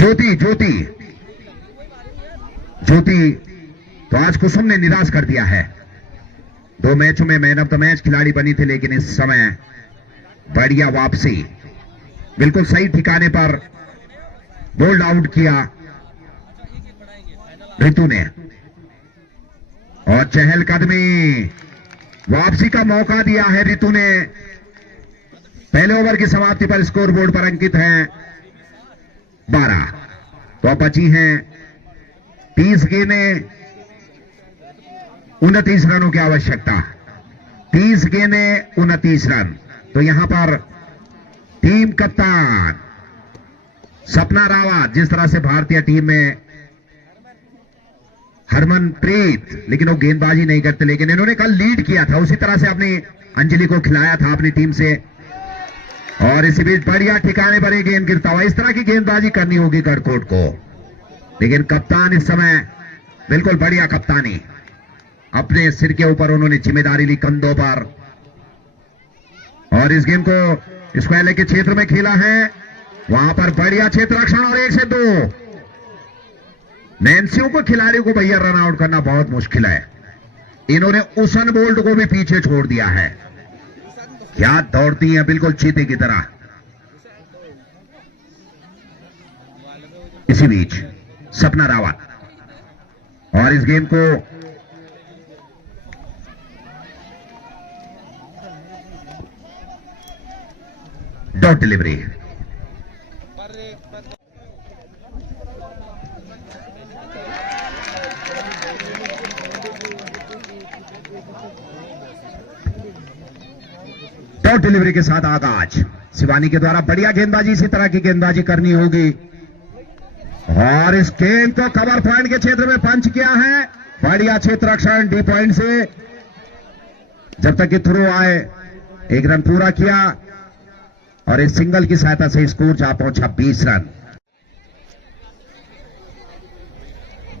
ज्योति ज्योति ज्योति तो आज कुसुम ने निराश कर दिया है। 2 मैचों में मैन ऑफ द मैच खिलाड़ी बनी थी, लेकिन इस समय बढ़िया वापसी, बिल्कुल सही ठिकाने पर बोल्ड आउट किया ऋतु ने, और चहलकदमी वापसी का मौका दिया है ऋतु ने। पहले ओवर की समाप्ति पर स्कोर बोर्ड पर अंकित है 12, तो बची हैं 30 गेंदें, 29 रनों की आवश्यकता। 30 गेंदें 29 रन। तो यहां पर टीम कप्तान सपना रावत, जिस तरह से भारतीय टीम में हरमनप्रीत, लेकिन वो गेंदबाजी नहीं करते, लेकिन इन्होंने कल लीड किया था, उसी तरह से अपनी अंजलि को खिलाया था अपनी टीम से। और इसी बीच बढ़िया ठिकाने पर एक गेंद गिरता हुआ, इस तरह की गेंदबाजी करनी होगी गढ़कोट को। लेकिन कप्तान इस समय बिल्कुल बढ़िया कप्तानी, अपने सिर के ऊपर उन्होंने जिम्मेदारी ली कंधों पर, और इस गेम को स्क्वायर के क्षेत्र में खेला है। वहां पर बढ़िया क्षेत्र रक्षण, और 1 से 2 नैन्सियों को, खिलाड़ियों को भैया रन आउट करना बहुत मुश्किल है। इन्होंने उसन बोल्ट को भी पीछे छोड़ दिया है। क्या दौड़ती है बिल्कुल चीते की तरह। इसी बीच सपना रावत, और इस game co dot delivery. Dot delivery के साथ आगाज शिवानी के द्वारा। बढ़िया गेंदबाजी, इसी तरह की गेंदबाजी करनी होगी। और इस गेंद को कवर पॉइंट के क्षेत्र में पंच किया है। बढ़िया क्षेत्र रक्षण डी पॉइंट से, जब तक कि थ्रो आए 1 रन पूरा किया, और इस सिंगल की सहायता से स्कोर जा पहुंचा 20 रन।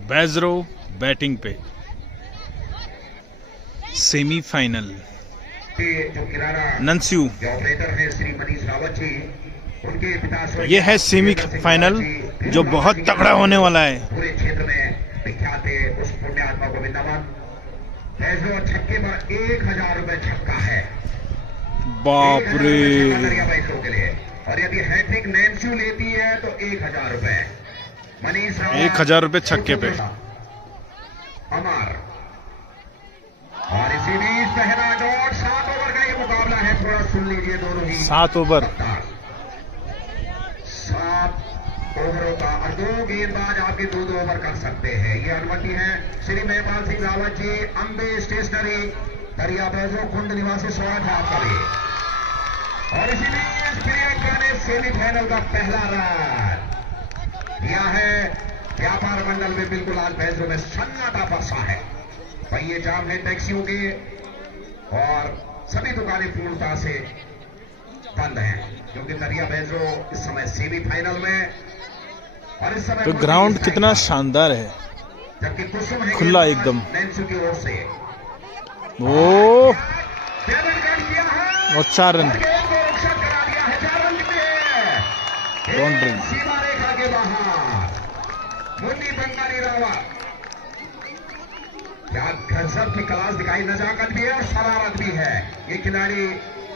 बैजरो बैटिंग पे। सेमीफाइनल नंस्यू, ये है सेमीफाइनल जो बहुत तगड़ा होने वाला है। पूरे क्षेत्र में विख्यात है उस पुण्यात्मा को भी नमन। बैजरो छक्के पर 1000 रुपए छक्का है। बाप रे, बैजरो के लिए। और यदि हैट्रिक नैन्स्यू लेती है तो 1000 रुपए। मनीष 1000 रुपए छक्के पे। अमर, और इसी बीच पहला डॉट। 7 ओवर का ये मुकाबला है, थोड़ा सुन लीजिए दोनों ही। 7 ओवर, 7 ओवरों का, और 2 गेंदबाज आपके 2-2 ओवर कर सकते हैं। ये अनुमति है श्री महिपाल सिंह रावत जी, अंबे स्टेशनरी, दरिया बैजो, कुंड निवासी। स्वागत है आपका भी। और इसी बीच प्रियंका ने सेमीफाइनल का पहला रन दिया है। व्यापार मंडल में बिल्कुल आज बैजो में सन्नाटा बरसा है। पहिए जाम है टैक्सियों के, और सभी दुकानें पूर्णता से बंद हैं, क्योंकि दरिया बैजो इस समय सेमीफाइनल में। और इस समय तो ग्राउंड कितना शानदार है, जबकि कुसुम है खुला एकदम। नैन्स्यू की ओर से ओ, किया है, और 4 रन करा दिया है। 4 रन बाउंड्री। सीमा रेखा के बाहर मुन्नी बंगाली रावत। क्या गजब की क्लास दिखाई, नजाकत भी है और शरारत भी है। ये खिलाड़ी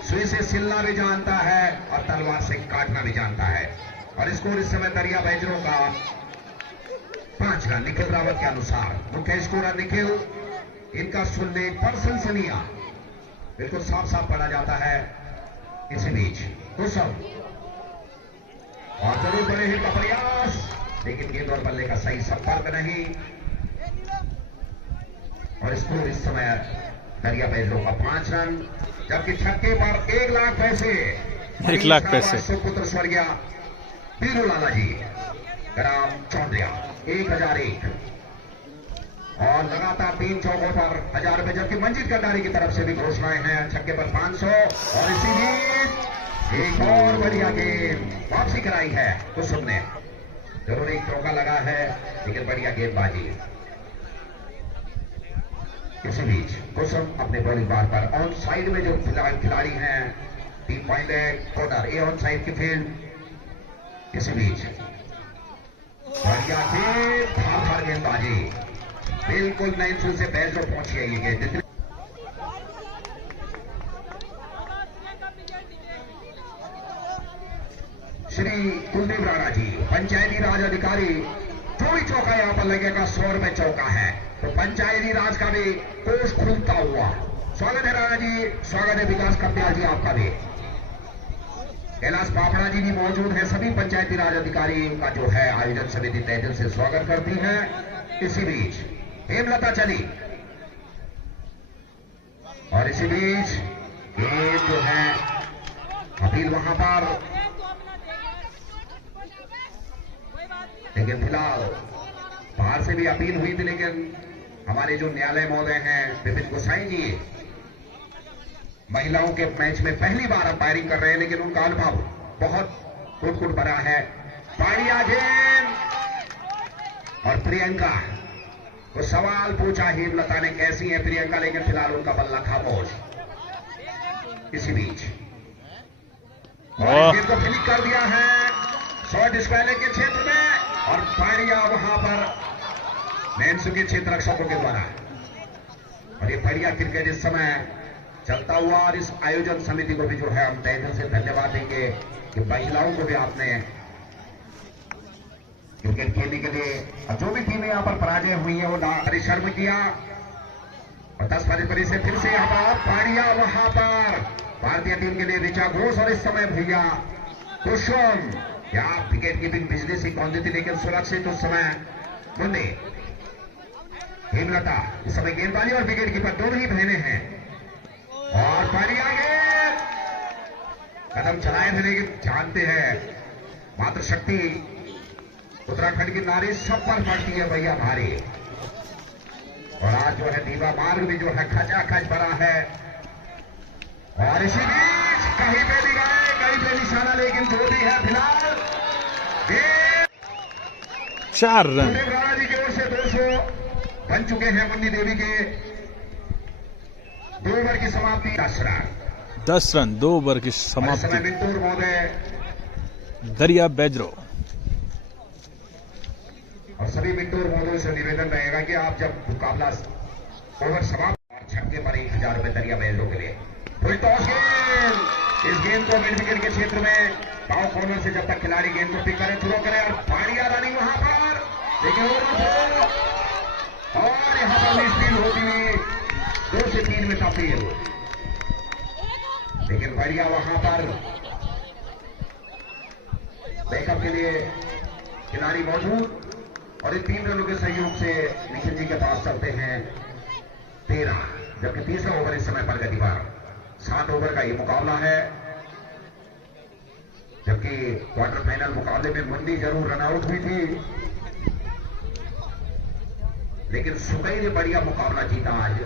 सुई से सिलना भी जानता है और तलवार से काटना भी जानता है। और स्कोर इस समय दरिया बैजरों का 5 रन। निखिल रावत के अनुसार मुख्य स्कोरर निखिल, इनका सुनने पर सनसनिया बिल्कुल साफ साफ पड़ा जाता है। इसी बीच कुसुम, और जरूर बड़े ही का प्रयास, लेकिन गेंद और बल्ले का सही संपर्क नहीं। और स्कोर इस समय दरिया बैजरों का 5 रन, जबकि छक्के पर 1 लाख पैसे। 1 लाख पैसे। सुपुत्र स्वर्गीय पीरू लाला जी, ग्राम चौंडिया 1001, और लगातार 3 चौकों पर 1000 रुपए, जबकि मंजीत कंडारी की तरफ से भी घोषणाएं हैं। छक्के पर 500, और इसी बीच एक और बढ़िया गेम वापसी कराई है कुसुम ने। जरूर एक चौका लगा है, लेकिन बढ़िया गेंदबाजी। इसी बीच कुसुम अपने बॉलिंग बार पर ऑन साइड में जो खिलाड़ी हैं, 3 पॉइंट है कॉर्नर, ए ऑन साइड की फील्ड। इसी बीच बढ़िया खेल, धार गेंदबाजी, बिल्कुल नए इंसू से बैच को पहुंची है ये गेंद। श्री कुलदीप राणा जी, पंचायती राज अधिकारी, जो भी चौका यहां पर लगेगा 100 रुपए चौका है, तो पंचायती राज का भी कोष खुलता हुआ। स्वागत है राणा जी, स्वागत है विकास कप्याल जी आपका भी। कैलाश पापड़ा जी भी मौजूद है। सभी पंचायती राज अधिकारी का जो है आयोजन समिति तहे दिल से स्वागत करती है। इसी बीच हेमलता चली और इसी बीच ये जो है अपील वहां पर, लेकिन फिलहाल बाहर से भी अपील हुई थी, लेकिन हमारे जो न्यायालय महोदय हैं विपिन गोसाई जी महिलाओं के मैच में पहली बार अंपायरिंग कर रहे हैं, लेकिन उनका अनुभव बहुत कुट भरा है। बढ़िया गेंद और प्रियंका को सवाल पूछा हेमलता ने, कैसी है प्रियंका, लेकिन फिलहाल उनका बल्ला खामोश। इसी बीच गेंद को फिनिश कर दिया है शॉर्ट स्क्वायर के क्षेत्र में और बढ़िया वहां पर नैन्सू के क्षेत्र रक्षकों के द्वारा। और ये बढ़िया क्रिकेट इस समय चलता हुआ, और इस आयोजन समिति को भी जो है हम तहे दिल से धन्यवाद देंगे कि महिलाओं को भी आपने क्रिकेट खेलने के लिए, और जो भी टीमें यहां पर पराजय हुई है वो परिश्रम किया और 10 फरवरी से फिर से यहां पर बढ़िया वहां पर भारतीय टीम के लिए ऋचा घोष। और इस समय भैया कुसुम, क्या विकेट कीपिंग बिजनेस ही कौन दी थी, लेकिन सुरक्षित उस समय मुन्ने। हेमलता इस समय गेंदबाजी और विकेट कीपर दोनों ही बहने हैं और बढ़िया गेंद, कदम चलाए थे, लेकिन जानते हैं मातृशक्ति उत्तराखंड की नारी सब पर पड़ती है भैया भारी। और आज जो है दीवा मार्ग भी जो है खचाखच भरा है। और इसी बीच कहीं पे भी गए, कहीं पे निशाना, लेकिन जो भी है फिलहाल 4 रन राणा जी की ओर से 200 बन चुके हैं। मुन्नी देवी के 2 ओवर की समाप्ति 10 रन 2 ओवर की समाप्ति। मिंटूर महोदय, दरिया बेजरो और सभी मिंटूर महोदय से निवेदन रहेगा कि आप जब मुकाबला ओवर समाप्त, छक्के पर 1000 रुपए दरिया बेजरो के लिए। फुल टॉस गेंद, इस गेंद को मिड विकेट के क्षेत्र में पाव कॉर्नर से जब तक खिलाड़ी गेंद को पिक करें, थ्रो करें, और बढ़िया रनिंग वहां पर, लेकिन और यहां पर मिसफील्ड होती हुई 2 से 3 में तब्दील, लेकिन बढ़िया वहां पर बैकअप के लिए खिलाड़ी मौजूद। और इन 3 रनों के सहयोग से निखिल जी के पास चलते हैं 13, जबकि तीसरा ओवर इस समय प्रगति पर 7 ओवर का ये मुकाबला है। जबकि क्वार्टर फाइनल मुकाबले में मुन्नी जरूर रन आउट हुई थी, लेकिन सुकई ने बढ़िया मुकाबला जीता आज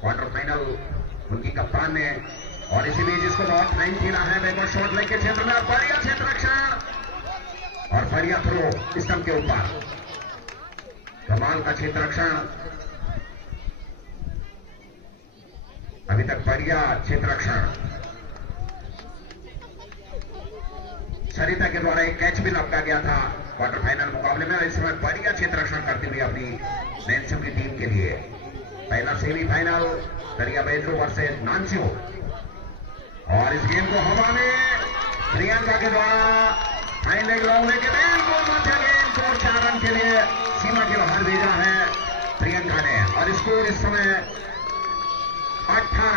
क्वार्टर फाइनल उनकी कप्तान ने। और इसी बीच इसको बहुत टाइम खेला है, बैकवर्ड शॉट लेग के क्षेत्र में बढ़िया क्षेत्र रक्षण और बढ़िया थ्रो स्टंप के ऊपर, कमाल का क्षेत्र रक्षण। अभी तक बढ़िया क्षेत्र रक्षण। सरिता के द्वारा एक कैच भी लपका गया था क्वार्टर फाइनल मुकाबले में। इस समय बढ़िया क्षेत्र रक्षण करती हुई अपनी नैन्सू की टीम के लिए पहला सेमीफाइनल दरिया बेजरो वर्सेस नानसियो। और इस गेम को हवा में प्रियंका के द्वारा फाइन लेग होने के बिल्कुल मध्य गेंद को 4 रन के लिए सीमा के बाहर भेजा है प्रियंका ने। और स्कोर इस समय 18,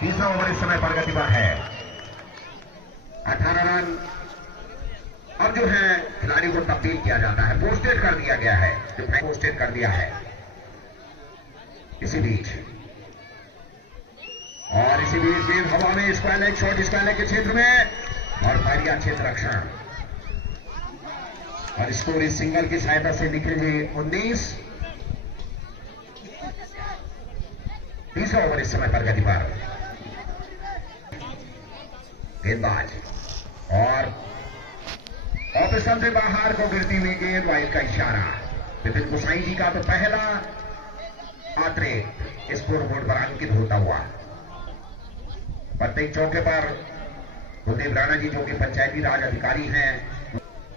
तीसरा ओवर इस समय प्रगति पर है, 18 रन। अब जो है खिलाड़ी को तब्दील किया जाता है, पोस्टेड कर दिया गया है, पोस्टेड कर दिया है इसी बीच। और इसी बीच गेंद हवा में square leg, short square leg के क्षेत्र में और बढ़िया क्षेत्र रक्षण। और स्कोर इस सिंगल की सहायता से निखिल जी 19, तीसरा ओवर इस समय प्रगति पर। गेंदबाज और ऑफिसर से बाहर को गिरती हुई गेंद, वाइड का इशारा। विपिन गोसाई जी का तो पहला आत्रे स्कोर बोर्ड पर अंकित होता हुआ। प्रत्येक चौके पर कुलदीप राणा जी जो कि पंचायती राज अधिकारी हैं,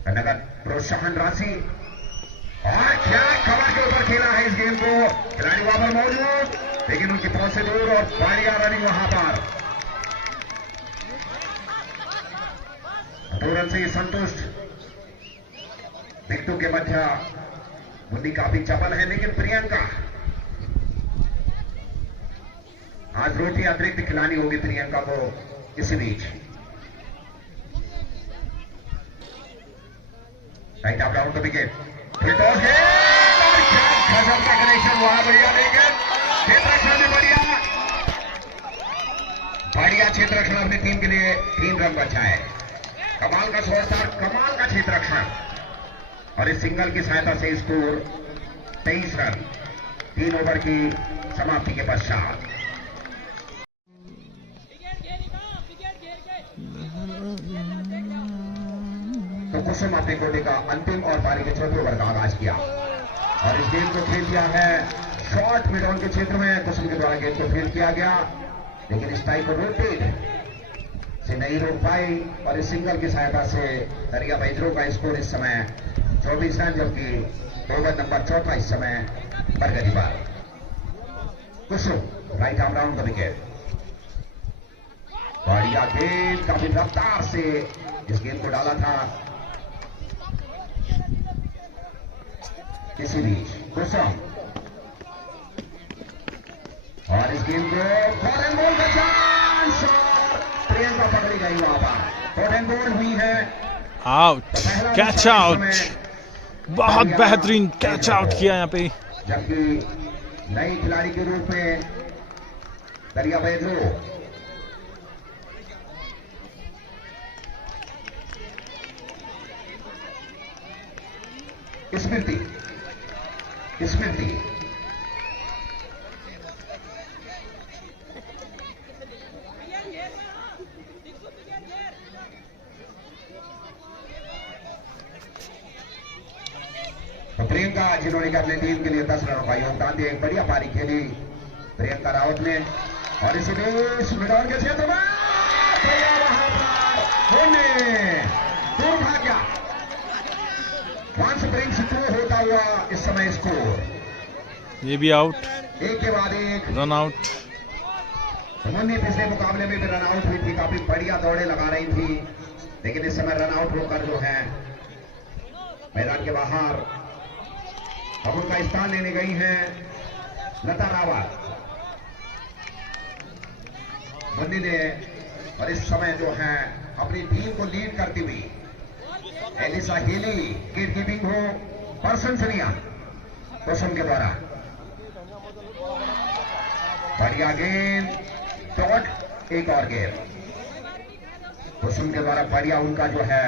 नगद प्रोत्साहन राशि। और क्या कवर के ऊपर खेला है इस गेम को, खिलाड़ी वहां पर मौजूद, लेकिन उनकी पहुंच से दूर और बढ़िया रनिंग वहां पर। 2 रन से संतुष्ट। बिट्टू के मध्य बुद्धि काफी चपल है, लेकिन प्रियंका आज रोटी अतिरिक्त खिलानी होगी प्रियंका को। इसी बीच राइट ऑफ राउंड विकेट, फिर टॉस है और क्या गजब का कनेक्शन हुआ, बढ़िया लेकिन क्षेत्र रक्षण भी बढ़िया क्षेत्र रक्षण अपनी टीम के लिए 3 रन बचा है। कमाल का शॉट था, कमाल का क्षेत्र रक्षण, और इस सिंगल की सहायता से स्कोर 23 रन 3 ओवर की समाप्ति के पश्चात। तो कुसुम अपने कोटे का अंतिम और पारी के चौथे ओवर का आगाज किया और इस गेम को खेल दिया है शॉर्ट मिड ऑन के क्षेत्र में। कुसुम के द्वारा गेम को फील्ड किया गया, लेकिन स्ट्राइक को रोटेट से नहीं रोक पाई और इस सिंगल की सहायता से दरिया बैजरों का स्कोर इस समय 24 रन, जबकि ओवर नंबर 4 इस समय प्रगति पर। कुसुम राइट आर्म राउंड का विकेट, बढ़िया गेंद, काफी रफ्तार से इस गेंद को डाला था। इसी बीच कुसुम और इस गेंद को फॉरन बॉल का चांस, प्रियंका पकड़ी गई वहां पर, फॉरन बॉल हुई है, आउट, कैच आउट, बहुत बेहतरीन कैच आउट किया यहाँ पे। जबकि नई खिलाड़ी के रूप में दरिया बैजरो स्मृति तो प्रियंका, जिन्होंने कि अपनी टीम के लिए 10 रनों का योगदान दिया, एक बढ़िया पारी खेली प्रियंका रावत ने। और इसी बीच मिडॉन के क्षेत्र में दुर्भाग्य वंश प्रिंस 2 होता हुआ इस समय स्कोर, ये भी आउट, एक के बाद एक रन आउट। मुन्नी पिछले मुकाबले में भी रन आउट हुई थी, काफी बढ़िया दौड़े लगा रही थी, लेकिन इस समय रन आउट होकर जो है मैदान के बाहर अब उनका स्थान लेने गई है लता रावत। मुन्नी ने और इस समय जो है अपनी टीम को लीड करती हुई एलिसा हेली, विकेट कीपिंग हो प्रशंसनीय कुसुम के द्वारा। बढ़िया गेंद, डॉट, एक और गेंद कुसुम के द्वारा, बढ़िया उनका जो है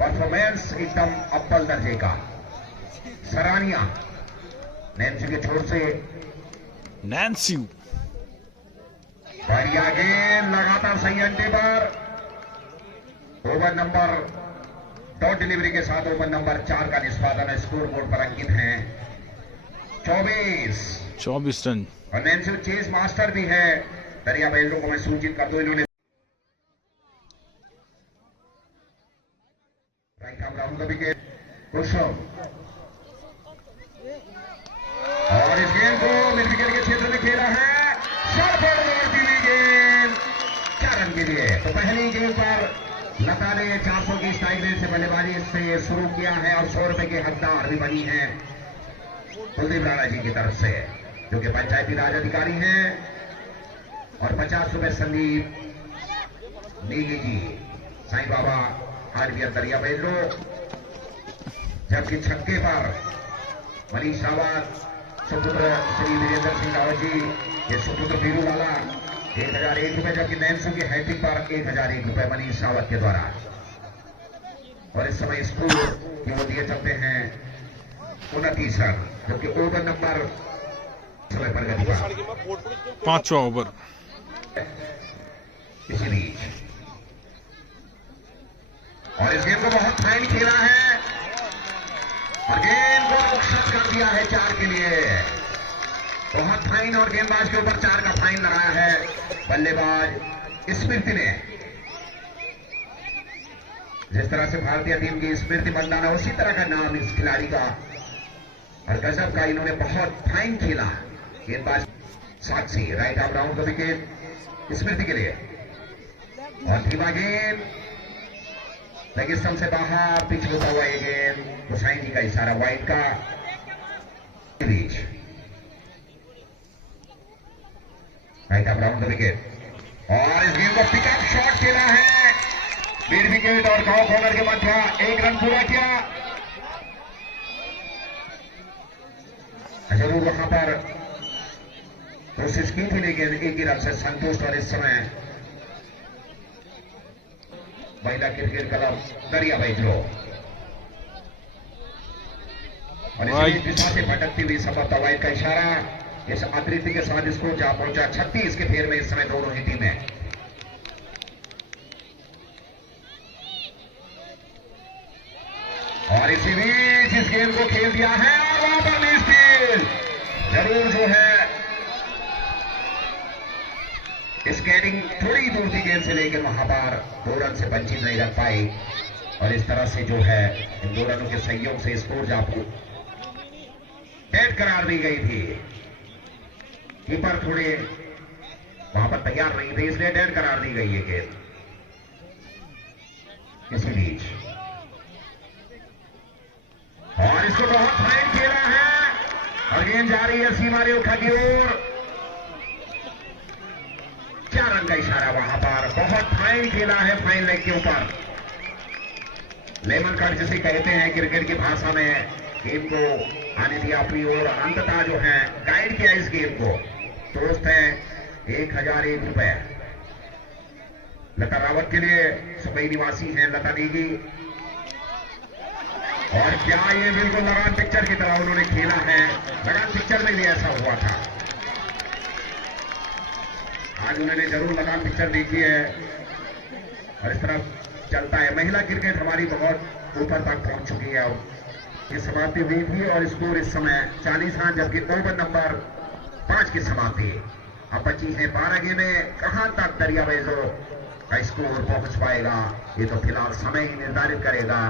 परफॉर्मेंस एकदम अव्वल दर्जे का, सराहनीय। नैन्सी के छोर से नैन्सी, बढ़िया गेंद, लगातार सही अंडे पर। ओवर नंबर डॉट डिलीवरी के साथ ओवर नंबर 4 का निष्पादन स्कोर बोर्ड पर अंकित है 24 रन। और नैन्सी चेस मास्टर भी है। दरिया बैजरों को मैं सूचित कर दूं, इन्होंने राइट आर्म राउंड का विकेट कुसुम, और इस गेंद को मिड विकेट के क्षेत्र में खेला है, शॉर्ट बॉल की गेंद 4 रन के लिए। तो पहली गेंद पर लता ने 400 की स्ट्राइक रेट से बल्लेबाजी से शुरू किया है और 100 रुपए के हकदार भी बनी है कुलदीप राणा जी की तरफ से, जो कि पंचायती राज अधिकारी हैं, और 50 रुपए संदीप नेगी जी, साईं बाबा हार्डवेयर दरिया बैजरो। जबकि छक्के पर मनीष रावत, सुपुत्र श्री वीरेंद्र सिंह रावत जी, ये सुपुत्र बीरू वाला 1001 रुपए, जबकि नैन्सू की हैट्रिक पर 1001 रुपए मनीष रावत के द्वारा। और इस समय स्कोर की वो दिए चलते हैं 29 रन, जबकि ओवर नंबर समय प्रगति पर 5वां ओवर। इसी बीच और इस गेम को बहुत फाइन खेला है और गेम को रुखसत कर दिया है 4 के लिए। बहुत फाइन, और गेंदबाज के ऊपर 4 का फाइन लगाया है बल्लेबाज स्मृति ने। जिस तरह से भारतीय टीम की स्मृति मंदाना, उसी तरह का नाम इस खिलाड़ी का, और गजब का इन्होंने बहुत फाइन खेला। गेंदबाज साक्षी राइट आर्म राउंड का विकेट स्मृति के लिए, और धीमा गेंद लेग स्टंप से बाहर, पिच होता हुआ ये गेंद, हुसैन जी का इशारा वाइड का बीच, राइट आर्म राउंड का विकेट, और इस गेंद को पिकअप शॉट खेला है, मिड विकेट और कॉ कॉर्नर के मध्य 1 रन पूरा किया। जरूर वहां पर कोशिश की थी, लेकिन एक ही रन से संतुष्ट, और इस समय महिला क्रिकेट क्लब दरियाबाई ड्रॉ, और इसी दिशा से भटकती हुई संभवतः वाइड का इशारा, इस अतिरिक्त के साथ इसको जा पहुंचा 36 के फेर में इस समय दोनों ही टीमें। और इसी बीच इस गेंद को खेल दिया है, और वहां पर मिसफील्ड, जरूर जो है स्केटिंग थोड़ी दूर थी गेंद से, लेकिन वहां पर 2 रन से वंचित नहीं रख पाई, और इस तरह से जो है इन 2 रनों के सहयोग से स्कोर जापू डेड करार दी गई थी। कीपर थोड़े वहां पर तैयार नहीं थे, इसलिए डेड करार दी गई है गेंद। इसी बीच और इसको बहुत फाइन खेला है, और गेंद जा रही है सीमा रेखा की ओर, 4 रन का इशारा, वहां पर बहुत फाइन खेला है, फाइन लेग के ऊपर, लेमन कट जिसे कहते हैं क्रिकेट की भाषा में। गेम को आने दिया अपनी ओर, अंततः जो है गाइड किया इस गेम को। दोस्त है 1001 रुपए लता रावत के लिए, सुबई निवासी हैं लता नेगी, और क्या ये बिल्कुल लगान पिक्चर की तरह उन्होंने खेला है, लगान पिक्चर में भी ऐसा हुआ था। आज उन्होंने जरूर लगान पिक्चर देखी है, और इस तरह चलता है। महिला क्रिकेट हमारी बहुत ऊपर तक पहुंच चुकी है, ये समाप्ति हुई थी, और स्कोर इस समय 40 रन, जबकि ओवर नंबर 5 की समाप्ति अब बची है 12 गेंदें। कहां तक दरियाबाई का स्कोर पहुंच पाएगा, ये तो फिलहाल समय ही निर्धारित करेगा।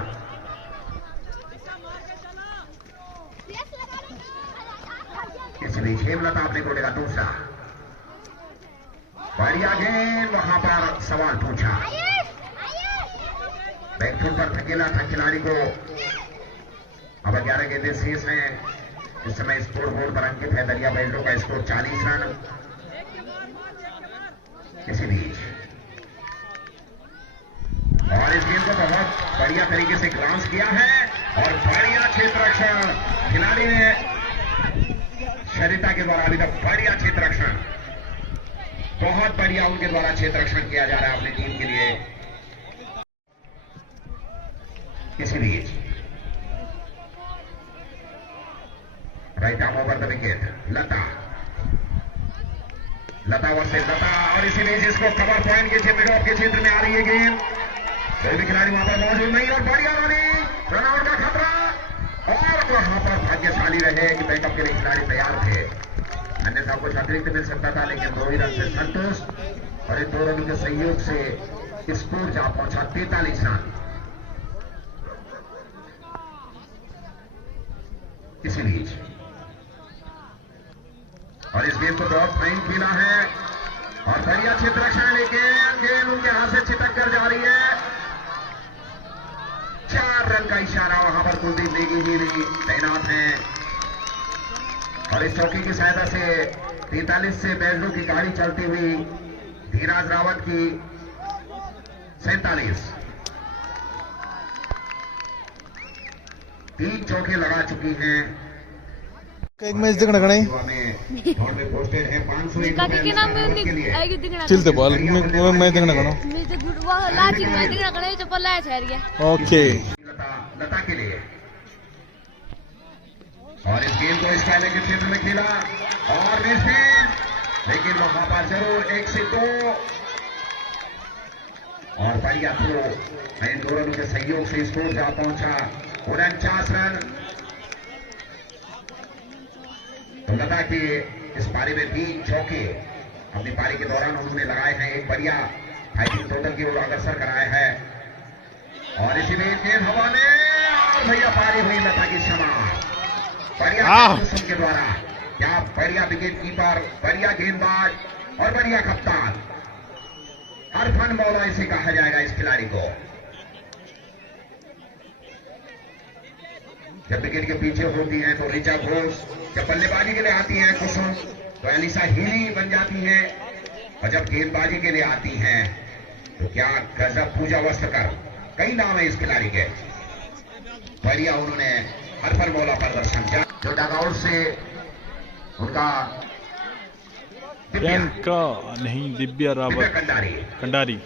इस बीच हेमलता अपने कोटे का दूसरा बढ़िया गेंद, वहां पर सवाल पूछा, बैकफुट पर धकेला था खिलाड़ी को। अब 11 गेंदें शेष हैं, इस समय स्कोर बोर्ड पर अंकित है दरियाबाई का स्कोर 40 रन। इसी बीच और इस गेंद को बहुत बढ़िया तरीके से ग्रांस किया है, और बढ़िया क्षेत्र रक्षण खिलाड़ी ने शरिता के द्वारा, अभी तक बढ़िया क्षेत्र रक्षण, बहुत बढ़िया उनके द्वारा क्षेत्र रक्षण किया जा रहा है अपनी टीम के लिए। इसी बीच right arm over the wicket, Lata versus Lata, और इसी बीच इसको कवर पॉइंट के क्षेत्र के क्षेत्र में आ रही है गेंद, कोई भी खिलाड़ी वहां पर मौजूद नहीं, और बढ़िया रनिंग, रनआउट का खतरा, और वहां पर भाग्यशाली रहे कि बैकअप के लिए खिलाड़ी तैयार थे, अन्यथा कुछ अतिरिक्त मिल सकता था, लेकिन 2 ही रन से संतुष्ट, और इन 2 रनों के सहयोग से स्कोर जा पहुंचा 43 रन। इसी बीच और इस गेंद को बहुत फाइन खेला है, और बढ़िया क्षेत्र रक्षण, लेकिन गेंद उनके हाथ से छिटक कर जा रही है। 4 रन का इशारा, वहां पर कुलदीप नेगी जी भी तैनात हैं, और इस चौकी की सहायता से 43 से बैजू की गाड़ी चलती हुई धीराज रावत की 47, 3 चौके लगा चुकी हैं। एक मैच देखना कहीं चलते बॉल मैं देखना करो ओके लता के लिए, और इस गेम को इस पहले के क्षेत्र में खेला, और लेकिन वहां पर जरूर 1 से 2, और बढ़िया थ्रो, इन 2 रनों के सहयोग से स्कोर जा पहुंचा 49 रन। तो लता कि इस पारी में 3 चौके अपनी पारी के दौरान उन्होंने लगाए हैं, एक बढ़िया फाइटिंग टोटल की ओर अग्रसर कराया है, और इसी बीच गेंद हवा में और भैया पारी हुई लता की क्षमा। बढ़िया के द्वारा, क्या बढ़िया विकेट कीपर, बढ़िया गेंदबाज और बढ़िया कप्तान, हर फन मौला इसे कहा जाएगा इस खिलाड़ी को। जब विकेट के पीछे होती है तो ऋचा घोष, जब बल्लेबाजी के लिए आती है कुसुम तो एलिसा हीली बन जाती है, और जब गेंदबाजी के लिए आती हैं तो क्या गजब पूजा वस्त्र कर, कई नाम है इस खिलाड़ी के। बढ़िया उन्होंने हर पर बोला प्रदर्शन किया, जो डगआउट से उनका प्रियंका नहीं Divya Rawat Kandari,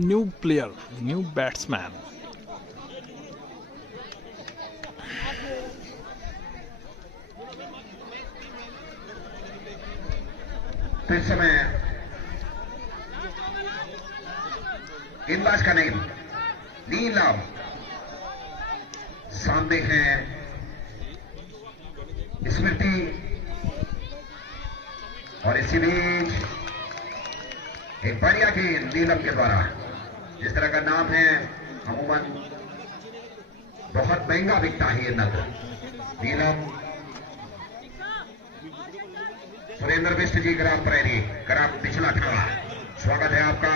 new player, new batsman. तो इस समय गेंदबाज का नेम नीलम, सामने है स्मृति, और इसी बीच एक बढ़िया गेंद नीलम के द्वारा। जिस तरह का नाम है अमूमन बहुत महंगा बिकता है ये नग। नीलम सुरेंद्र बिष्ट जी ग्राम प्रेरी, ग्राम पिछला ठगा, स्वागत है आपका।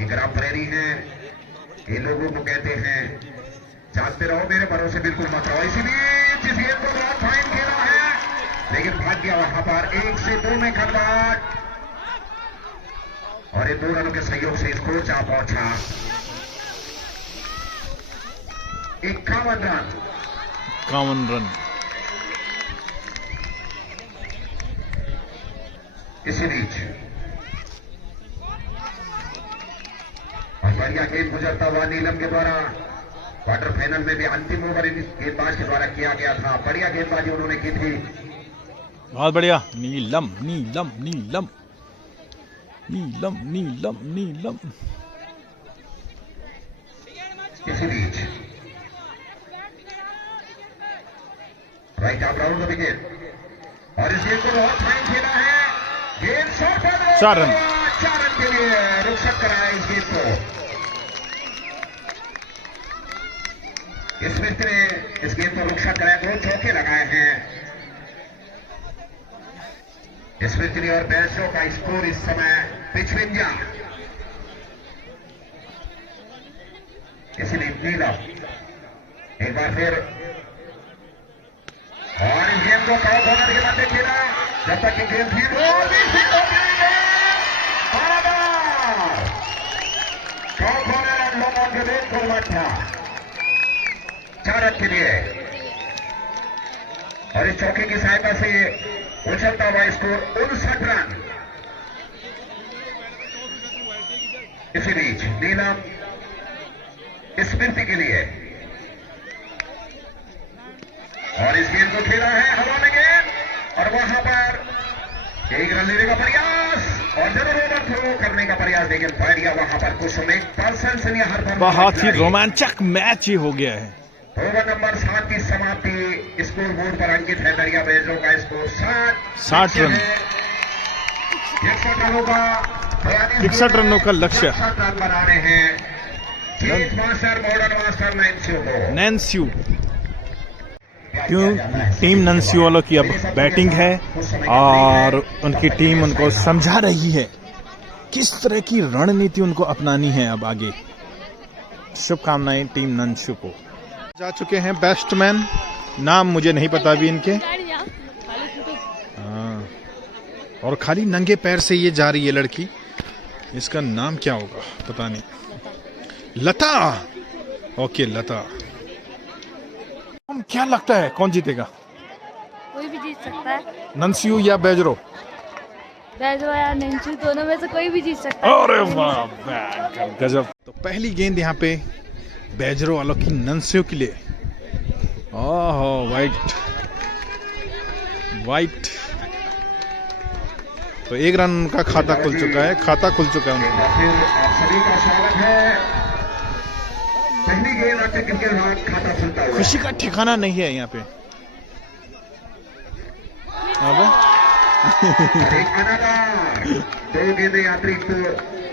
ये ग्राम प्रेरी है, ये लोगों को कहते हैं जानते रहो मेरे भरोसे बिल्कुल मत रहो। इसी बीच इस गेंद को बहुत फाइन खेला है, लेकिन भाग्य वहां पर 1 से 2 में खटपट, और इन 2 रनों के सहयोग से स्कोर जा पहुंचा 51 रन। इसी बीच और बढ़िया गेंद गुजरता हुआ नीलम के द्वारा। क्वार्टर फाइनल में भी अंतिम ओवर इस गेंदबाज के द्वारा किया गया था, बढ़िया गेंदबाजी उन्होंने की थी, बहुत बढ़िया। नीलम नीलम नीलम नीलम नीलम नीलम। इसी बीच राइट आउट राउंड विकेट, और इस गेंद को बहुत फाइन खेला है, गेंद 4 रन के लिए रुखसत कराया इस गेंद को। स्मिथ ने इस गेंद को रुखसत कराया, 2 चौके लगाए हैं स्मिथ ने, और बैट्समैनों का स्कोर इस समय 55। इसलिए नीलम एक बार फिर, और इस गेंद को कॉर्नर के मध्य खेला, जब तक कि गेंद थी के लिए फॉर्मेट था 4 रन के लिए, और इस चौके की सहायता से उछलता हुआ स्कोर 59 रन। इसी बीच नीलम स्मृति के लिए, और इस गेंद को खेला है हवा में गेंद, और वहां पर 1 रन लेने का प्रयास और जरूर ओवर थ्रो करने का प्रयास, लेकिन बढ़िया वहां पर कुसुम 1% से हर पर बहुत ही रोमांचक मैच ही हो गया है। ओवर नंबर 7 की समाप्ति स्कोर बोर्ड पर अंकित है। दरिया बेजों का स्कोर 60 रन, 61 रनों का लक्ष्य। 60 रन बना रहे हैं चीफ मास्टर मॉडर्न मास्टर नैन्स्यू। क्यों टीम नैन्स्यू वालों की अब बैटिंग है, और उनकी टीम उनको समझा रही है किस तरह की रणनीति उनको अपनानी है अब आगे। शुभकामनाएं टीम नैन्स्यू को। जा चुके हैं बैट्समैन, नाम मुझे नहीं पता अभी इनके। और खाली नंगे पैर से ये जा रही है लड़की, इसका नाम क्या होगा पता नहीं। लता, ओके लता। क्या लगता है कौन जीतेगा? कोई भी जीत सकता है, नैन्स्यू या बेजरो? बेजरो या नैन्स्यू, दोनों में से कोई भी जीत सकता है। अरे वाह गजब। तो पहली गेंद यहाँ पे बेजरो वालों की नैन्स्यू के लिए। ओहो वाइट वाइट। तो 1 रन का खाता खुल चुका है, खाता खुल चुका है उनका। सभी का स्वागत है। पहली गेंद आते क्रिकेट खाता खुलता हुआ। खुशी का ठिकाना नहीं है यहाँ पे। एक अनादार 2 गेंदें अतिरिक्त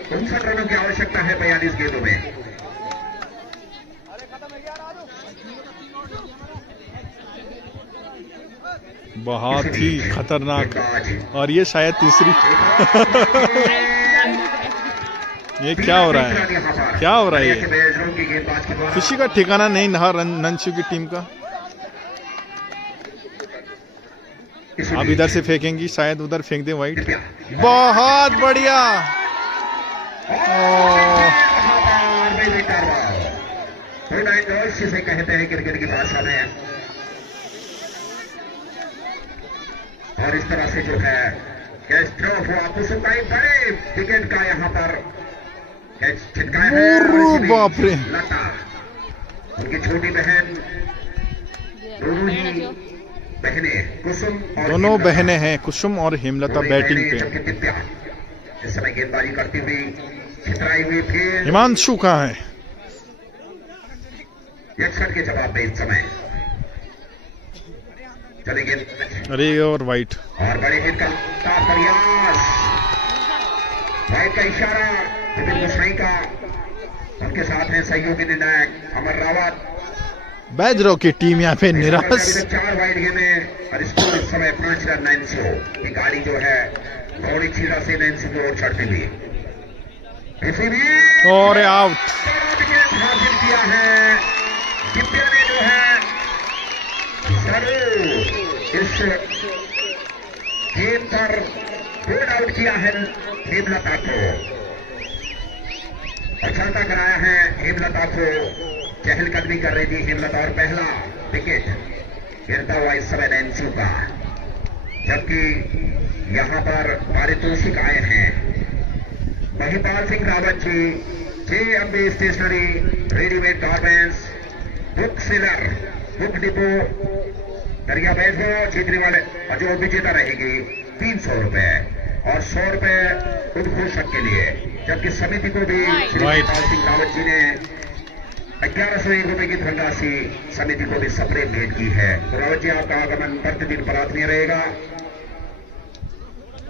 59 रनों की आवश्यकता है 42 गेंदों में। बहुत ही खतरनाक, और ये शायद तीसरी ये क्या हो रहा है, क्या हो रहा है? ये खुशी का ठिकाना नहीं रहा नंसू की टीम का। अब इधर से फेंकेंगी, शायद उधर फेंक दे वाइट। बहुत बढ़िया। जिसे कहते हैं क्रिकेट की भाषा में। और इस तरह से जो है कैच ड्रॉप हुआ, कुसुमभाई बड़े विकेट का यहाँ पर कैच छिटकाया है। बाप रे, लता उनकी छोटी बहन, दोनों ही बहनें कुसुम और दोनों बहनें हैं, कुसुम और हेमलता बैटिंग पे। इस समय गेंदबाजी करती हुई छितराई हुई, फिर हिमांशु कहाँ है? यक्षण के जवाब में इस समय चले गेंद, अरे और वाइट, और बड़े हिट का प्रयास, वाइट का इशारा विपिन गोसाई का। उनके साथ हैं सहयोगी निर्णायक अमर रावत। बैजरो की टीम यहाँ पे निराश। 4 वाइड गेंदें और स्कोर इस समय 5 रन 900 की गाड़ी जो है दौड़ी छीड़ा से 900 की ओर चढ़ती हुई। इसी भी और आउट हासिल किया है दिव्या ने, जो है जरूर इस गेम पर बोल्ड आउट किया है हेमलता को, अछाता कराया है हेमलता को। चहलकदमी कर रही थी हेमलता, और पहला विकेट गिरता हुआ इस समय नैन्सी का। जबकि यहां पर पारितोषिक आए हैं Mahipal Singh Rawat ji, Jai Ambe stationery, readymade garments, book seller, book depot, दरिया बैठो जीतने वाले, और जो विजेता रहेगी 300 रुपए और 100 रुपए उद्घोषक के लिए। जबकि समिति को भी महिपाल सिंह रावत जी ने 1101 रुपए की धनराशि समिति को भी सेपरेट भेंट की है। तो रावत जी, आपका आगमन प्रतिदिन प्रार्थनीय रहेगा।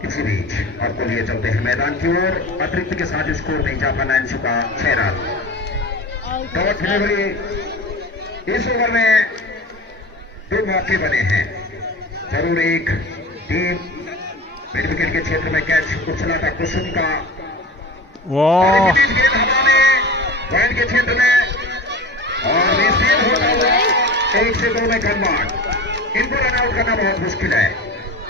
इसी बीच आपको लिए चलते हैं मैदान की ओर। अतिरिक्त के साथ स्कोर नहीं जा पाना 900 का 6 रन। डॉट डिलीवरी इस ओवर में 2 मौके बने हैं। जरूर एक टीम मिड विकेट के क्षेत्र में कैच उछला था कुसुम का, वाह, गेंद हवा में पॉइंट के क्षेत्र में, और रिसीव होता हुआ 1 से 2 में कन्वर्ट। इनको रन आउट करना बहुत मुश्किल है।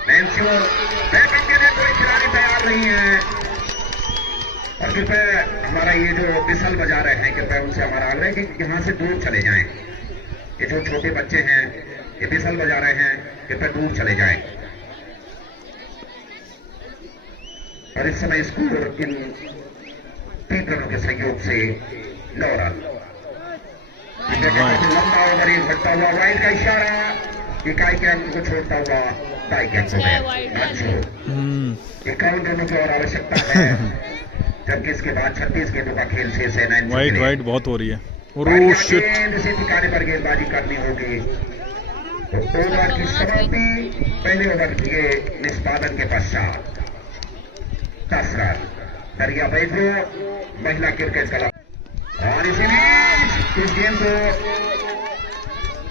नैन्सी बैकअप के लिए कोई खिलाड़ी तैयार नहीं है। और कृपया हमारा ये जो बिसल बजा रहे हैं, कृपया उनसे हमारा आग्रह है कि यहां से दूर चले जाएं। ये जो छोटे बच्चे हैं ये बिसल बजा रहे हैं, कृपया दूर चले जाएं। और इस समय स्कोर इन 3 रनों के सहयोग से 9 रन। लंबा ओवर ये घटता हुआ, वाइड का इशारा, इकाई के अंक को छोड़ता हुआ टाई के अंक में 51 रनों की और आवश्यकता है। जबकि इसके बाद 36 गेंदों का खेल शेष है। वाइट बहुत हो रही है। इसी ठिकाने पर गेंदबाजी करनी होगी। तो ओवर की समाप्ति पहले ओवर के निष्पादन के पश्चात 10 रन। दरिया बैठो महिला क्रिकेट क्लब। और इसी बीच इस गेम को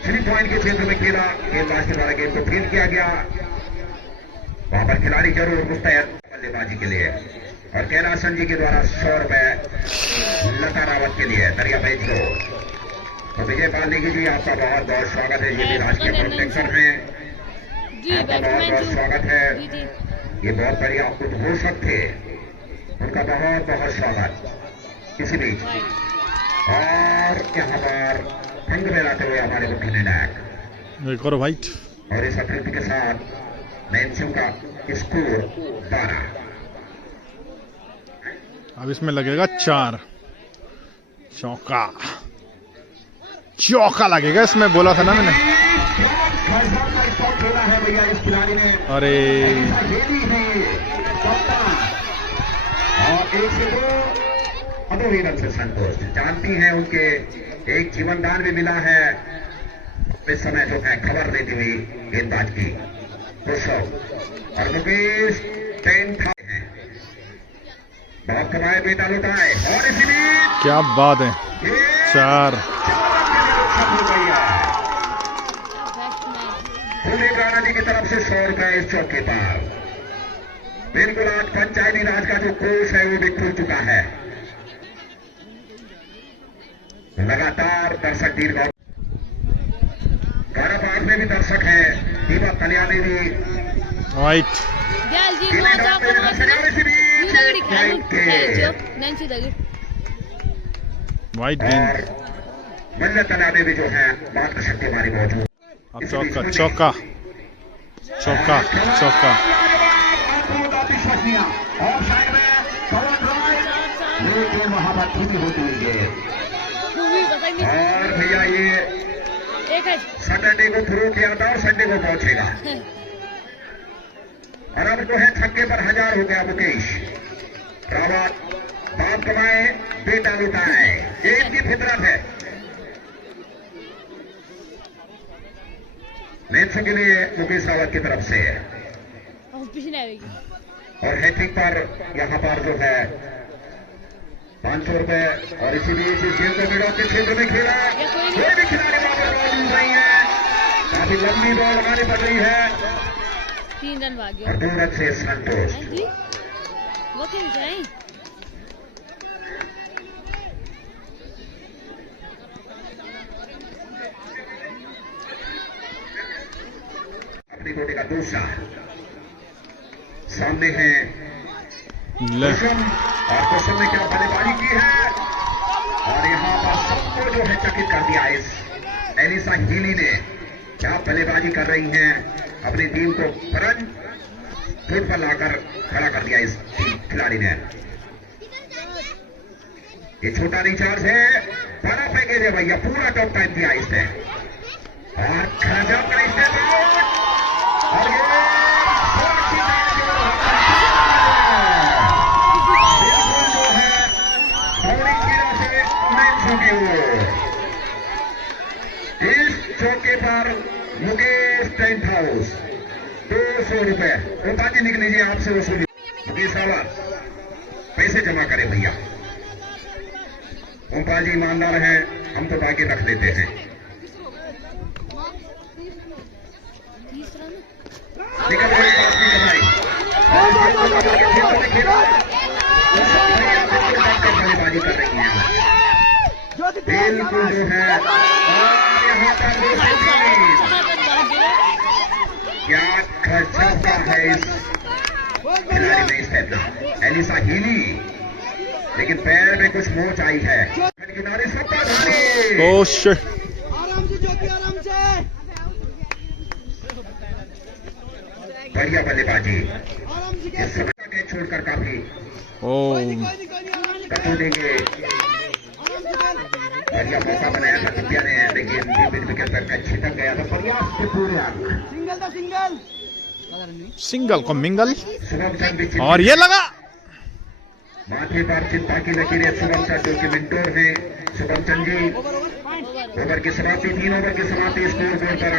3 पॉइंट के क्षेत्र में खेला, गेंदबाज के द्वारा गेंद को फील्ड किया गया। वहां पर खिलाड़ी जरूर मुस्तैद बल्लेबाजी के लिए। और कैलासन जी के द्वारा 100 रुपए लता रावत के लिए। दरिया बैठो। तो विजय पाल नेगी जी, आपका बहुत बहुत स्वागत है। ये भी राजकीय प्रोटेक्टर हैं, आपका बहुत बहुत स्वागत है। ये बहुत बढ़िया उद्घोषक थे, उनका बहुत बहुत स्वागत। इसी बीच और यहाँ पर भंग में लाते हुए हमारे मुख्य निर्णायक एक और वाइट, और इस अतिरिक्त के साथ नैन्सी का स्कोर 12। अब इसमें लगेगा 4 चौका, चौका लगेगा इसमें, बोला था ना मैंने। अरे और 1 से 2 अधूरी रन से संतोष। जानती हैं उनके एक जीवन दान भी मिला है इस समय, जो है खबर लेती हुई गेंदबाज की खुश और मुकेश 10 हैं। बहुत कमाए बेटा लुटाए और इसी बीच क्या बात है, ये 4। हो गई है। पुलिस राणा जी की तरफ से 100 रुपए इस चौके पर। बिल्कुल आज पंचायती राज का जो कोष है वो भी खुल चुका है। लगातार दर्शक दीर्घ गौरव में भी दर्शक है, दीपक कल्याणी भी वाइट वाइट गेंद। मल्ल कल्याणी भी जो है बात कर सकते हमारी मौजूद। अब चौका चौका चौका चौका। वहां पर धीमी होती हुई है और भैया ये सैटरडे को थ्रो किया था और संडे को पहुंचेगा। और अब जो है छक्के पर 1000 हो गया मुकेश रावत। बाप कमाए बेटा लुटाए, ये इनकी फितरत है। लेंसों के लिए मुकेश रावत की तरफ से और हैट्रिक पर यहां पर जो है 500 रुपए। और इसी बीच इस गेंद को मिडल के क्षेत्र में खेला, कोई भी खिलाड़ी वहां पर बॉल मिल रही है, काफी लंबी बॉल लगानी पड़ रही है 3 रन भाग्य और 2 रन से संतोष। वो क्यों जाए अपनी कोटे का दूसरा सामने है कुसुम और कुसुम ने क्या बल्लेबाजी की है और यहां पर सबको जो है चकित कर दिया। इस एलिसा हीली ने क्या बल्लेबाजी कर रही हैं, अपनी टीम को फ्रंट फुट पर लाकर खड़ा कर दिया इस खिलाड़ी ने। ये छोटा रिचार्ज है, बड़ा पैकेज है भैया, पूरा टॉप टाइम दिया इसने और खजा का इसने और ये इस चौके पर मुकेश टेंट हाउस 200 रुपए। ओपा जी निकल लीजिए, आपसे वसूली। मुकेश रावत पैसे जमा करें भैया। ओपा जी ईमानदार हैं, हम तो बाकी रख लेते हैं। निकल गई बातमी कमाई बल्लेबाजी कर रही है बिल्कुल जो है। और यहाँ पर क्या खर्चा है इस खिलाड़ी में इस टाइप का एलिसा हीली, लेकिन पैर में कुछ मोच आई है। किनारे सत्ताधारी ओह शिट, आराम से जोकी, आराम से। बढ़िया बल्लेबाजी आराम से इस समय का कैच छोड़कर काफी ओह कटो देंगे। बढ़िया मौका बनाया था दिव्या ने, लेकिन विकेट पर कैच छिटक गया था। प्रयास से पूरे अंक सिंगल था, सिंगल सिंगल को मिंगल शुभम चंद भी और ये लगा। माथे पर चिंता की लकीरें शुभम चंद जो कि मिंटोर है। शुभम चंद जी ओवर की समाप्ति, 3 ओवर की समाप्ति, स्कोर बोर्ड पर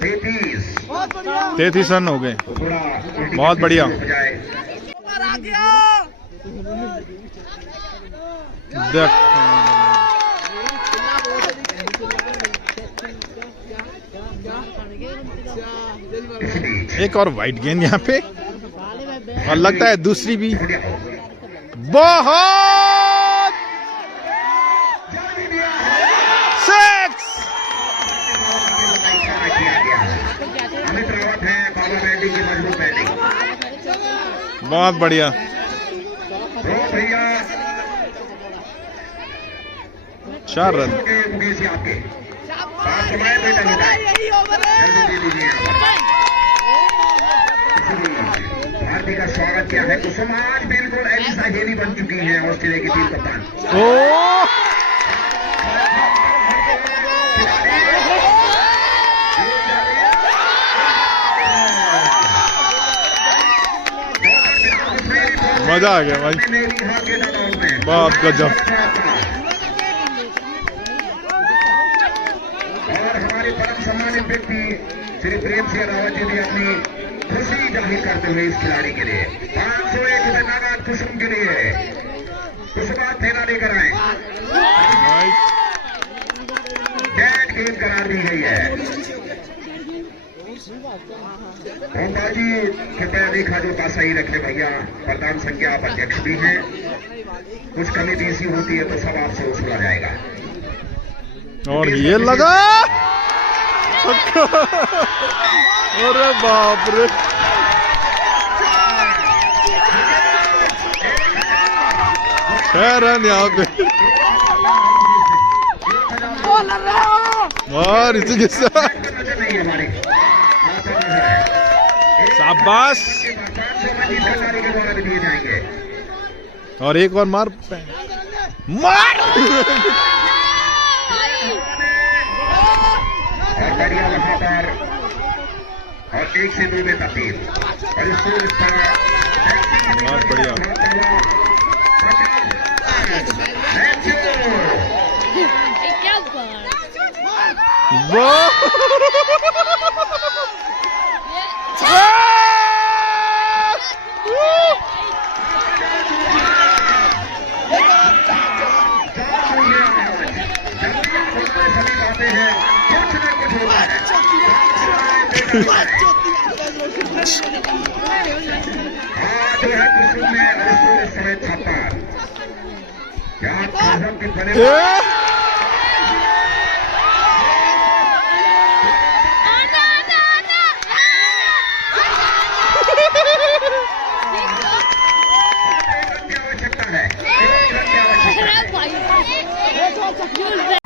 33 बहुत बढ़िया। 33 रन हो गए, थोड़ा बहुत बढ़िया। आ गया। देख एक और वाइट गेंद यहाँ पे और लगता है दूसरी भी बहुत 6। अमित रावत है, बाबा बैटिंग की मजबूत बैटिंग। बहुत बढ़िया। भैया 4 रन। मुकेश जी आपके बात सुनाए बेटा लुटाए, यही ओवर है। जल्दी दे दीजिए यहाँ पर। भारती का स्वागत किया है कुसुम। आज बिल्कुल एलिसा हीली बन चुकी है ऑस्ट्रेलिया की टीम कप्तान। ओह मजा आ गया भाई, बहुत गजब। और हमारे परम सम्मानित व्यक्ति श्री प्रेम सिंह रावत जी भी अपनी खुशी जाहिर करते हुए इस खिलाड़ी के लिए 501 रुपए नगद कुसुम के लिए कुसुमा थैला लेकर आए। डेड गेम करार दी गई है। ओमपाल जी कृपया देखा जो का सही रखे भैया, प्रधान संख्या आप अध्यक्ष भी हैं, कुछ कमी बेसी होती है तो सब आपसे वसूला जाएगा। और ये लगा, अरे बाप रे, रन यहाँ पे और इसी के साथ शाबाश, और एक और मार मार और 1 से 2 में तब्दील और इसको इस तरह बहुत बढ़िया। वो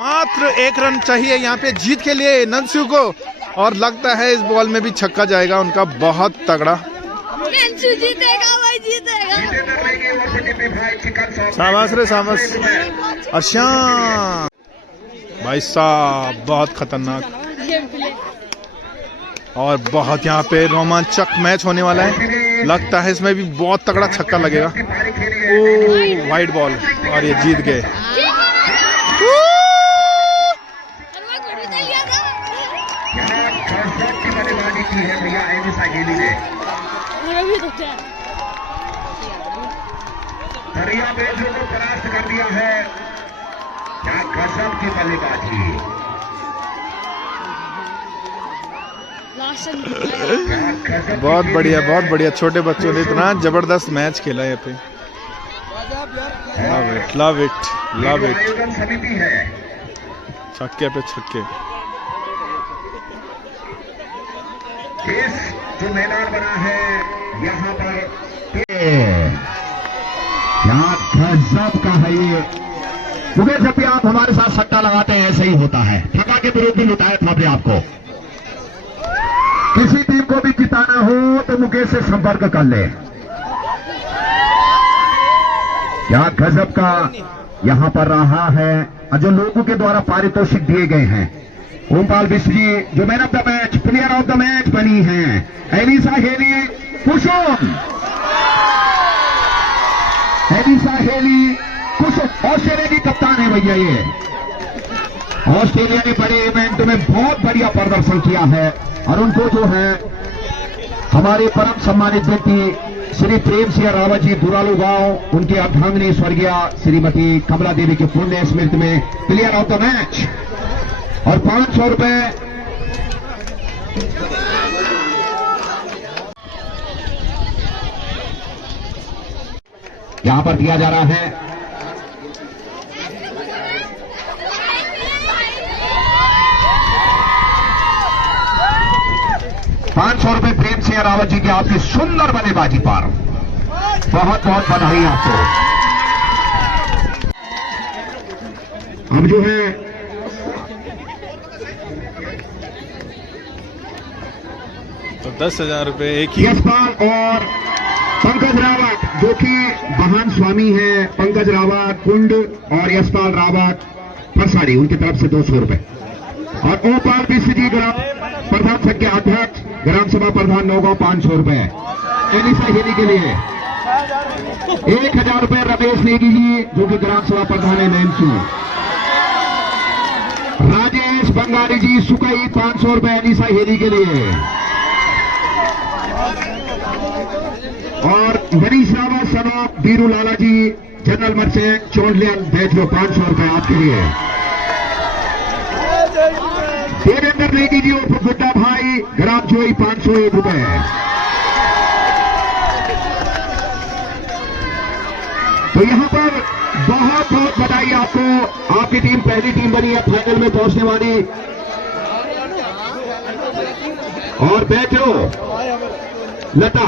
मात्र 1 रन चाहिए यहाँ पे जीत के लिए नंसू को, और लगता है इस बॉल में भी छक्का जाएगा उनका, बहुत तगड़ा। जीतेगा भाई, जीतेगा। शाबाश रे शाबाश। अच्छा भाई साहब, बहुत खतरनाक और बहुत यहाँ पे रोमांचक मैच होने वाला है। लगता है इसमें भी बहुत तगड़ा छक्का लगेगा। ओ वाइड बॉल, और ये जीत गए। दरिया बेजों को परास्त कर दिया है। क्या गजब की बल्लेबाजी, बहुत बढ़िया, बहुत बढ़िया। छोटे बच्चों ने इतना जबरदस्त मैच खेला यहाँ पे। Love it, love it, love it. आयोजन समिति है। छक्के पे छक्के। इस जो मैदान बना है यहाँ पर क्या गजब का है ये। मुझे जब भी आप हमारे साथ सट्टा लगाते हैं ऐसे ही होता है। ठगा के विरोध भी लुटाया था अपने आपको। किसी टीम को भी जिताना हो तो मुकेश से संपर्क कर ले। क्या गजब का यहां पर रहा है, जो लोगों के द्वारा पारितोषिक दिए गए हैं। ओमपाल विश्व जी जो man of the match, player of the match बनी हैं। एलिसा हेली कुसुम, एलिसा हेली कुसुम ऑस्ट्रेलिया की कप्तान है भैया। ये ऑस्ट्रेलिया ने बड़े इवेंट में बहुत बढ़िया प्रदर्शन किया है, और उनको जो है हमारे परम सम्मानित व्यक्ति श्री प्रेम सिंह रावत जी दुरालू गांव, उनकी अर्धांगिनी स्वर्गीय श्रीमती कमला देवी की पुण्य स्मृति में प्लेयर ऑफ द मैच और 500 रुपए यहां पर दिया जा रहा है। ₹500 प्रेम सिंह रावत जी की आपकी सुंदर बल्लेबाजी पर बहुत बहुत बधाई आपको। अब जो है तो 10,000 रुपए एक ही। यशपाल और पंकज रावत जो कि महान स्वामी हैं, पंकज रावत कुंड और यशपाल रावत फरसाड़ी, उनकी तरफ से 200 रुपए। और ओमपाल विश्व जी ग्राम प्रधान संघ के अध्यक्ष, ग्राम सभा प्रधान नौगांव 500 रुपए। एलिसा हेली के लिए 1000 रुपए रमेश नेगी जी जो कि ग्राम सभा प्रधान है नैमसू। राजेश बंगाली जी सुकई 500 रुपए एलिसा हेली के लिए। और मनीषा व सनोक बीरू लाला जी जनरल मर्चेंट चोंडलियन भेजो 500 रुपए आपके लिए। देवेंद्र नेगी जी उर्फ गुड्डा भाई ग्राम जोई 501 रुपए। तो यहां पर बहुत बहुत बधाई आपको, आपकी टीम पहली टीम बनी है फाइनल में पहुंचने वाली। और बैठो लता